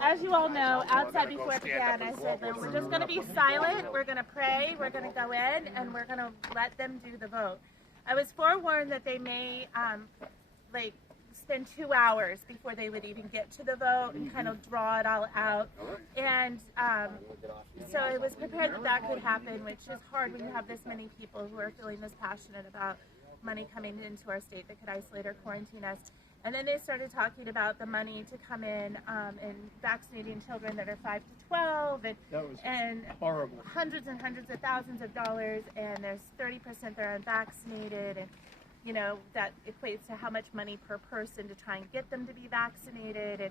as you all know, outside before it began, I said, no, we're just going to be silent, we're going to pray, we're going to go in, and we're going to let them do the vote. I was forewarned that they may, spend 2 hours before they would even get to the vote and kind of draw it all out. And so I was prepared that that could happen, which is hard when you have this many people who are feeling this passionate about money coming into our state that could isolate or quarantine us. And then they started talking about the money to come in and vaccinating children that are 5 to 12, and horrible. Hundreds and hundreds of thousands of dollars, and there's 30% that are unvaccinated, and you know, that equates to how much money per person to try and get them to be vaccinated. And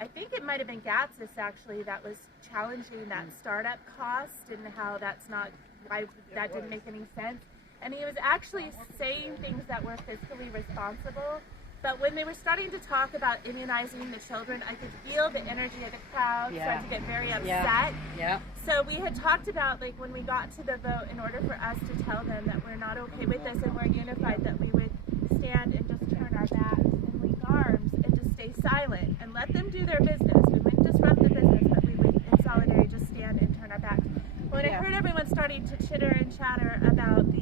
I think it might have been Gatsis actually that was challenging that startup cost and how that's not, why that didn't make any sense. And he was actually saying things that were fiscally responsible. But when they were starting to talk about immunizing the children, I could feel the energy of the crowd start to get very upset. Yeah. So we had talked about, like, when we got to the vote, in order for us to tell them that we're not okay with this and we're unified, that we would stand and just turn our backs and link arms and just stay silent and let them do their business. We wouldn't disrupt the business, but we would, in solidarity, just stand and turn our backs. When I heard everyone starting to chitter and chatter about the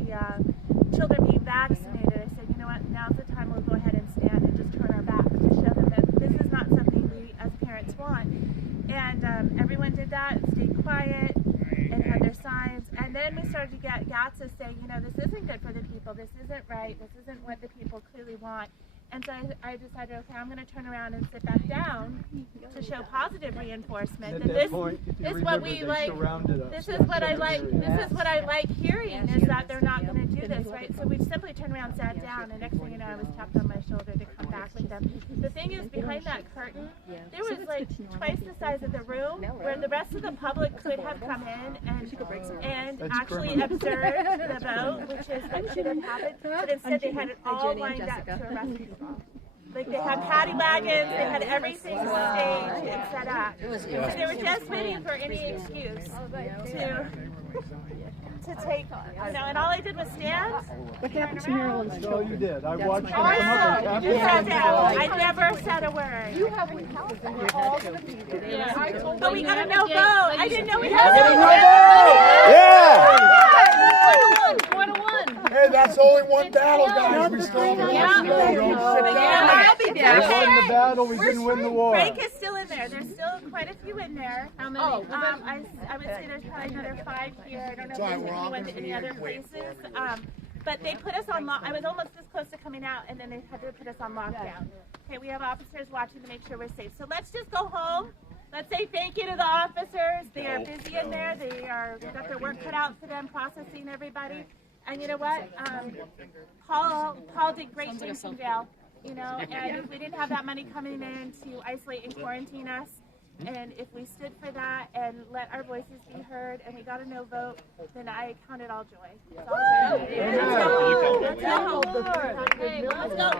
children being vaccinated, I said, you know what, now's the time we'll go ahead and stand and just turn our backs to show them that this is not something we as parents want. And everyone did that, stayed quiet, and had their signs. And then we started to get Gatsis saying, you know, this isn't good for the people, this isn't right, this isn't what the people clearly want. And so I decided, okay, I'm going to turn around and sit back down to show positive reinforcement. And this is what we like. This is what I like. This is what I like hearing, is that they're not going to do this, right? So we simply turned around, sat down, and next thing you know, I was tapped on my shoulder to come back with them. The thing is, behind that curtain, there was like twice the size of the room, where the rest of the public could have come in and actually observed the vote, which is what should have happened. But instead, they had it all lined up to arrest people. Like, they had paddy wagons, they had everything staged and set up. So they were just waiting for any excuse to take, you know, and all I did was stand. What happened to Marilyn's That's all you did. I watched you come I up and sat down. I never said a word. You have one house and we're all going to be there. Yeah. But we got a no vote. I didn't know we had a no vote. Yeah! 4-1. Hey, that's only one battle, guys. We still have one to go. Don't sit down. I'll be there. We won the battle, we didn't win the war. Frank is still in there. There's still quite a few in there. How many? I would say there's probably another 5 here. I don't know if there's anyone to any other places. But they put us on I was almost this close to coming out, and then they had to put us on lockdown. Okay, we have officers watching to make sure we're safe. So let's just go home. Let's say thank you to the officers. They are busy in there. They've got their work cut out for them, processing everybody. And you know what? Paul did great things in jail. You know, and if we didn't have that money coming in to isolate and quarantine us, and if we stood for that and let our voices be heard, and we got a no vote, then I count it all joy. It's all good. Let's go. Let's go. Let's go.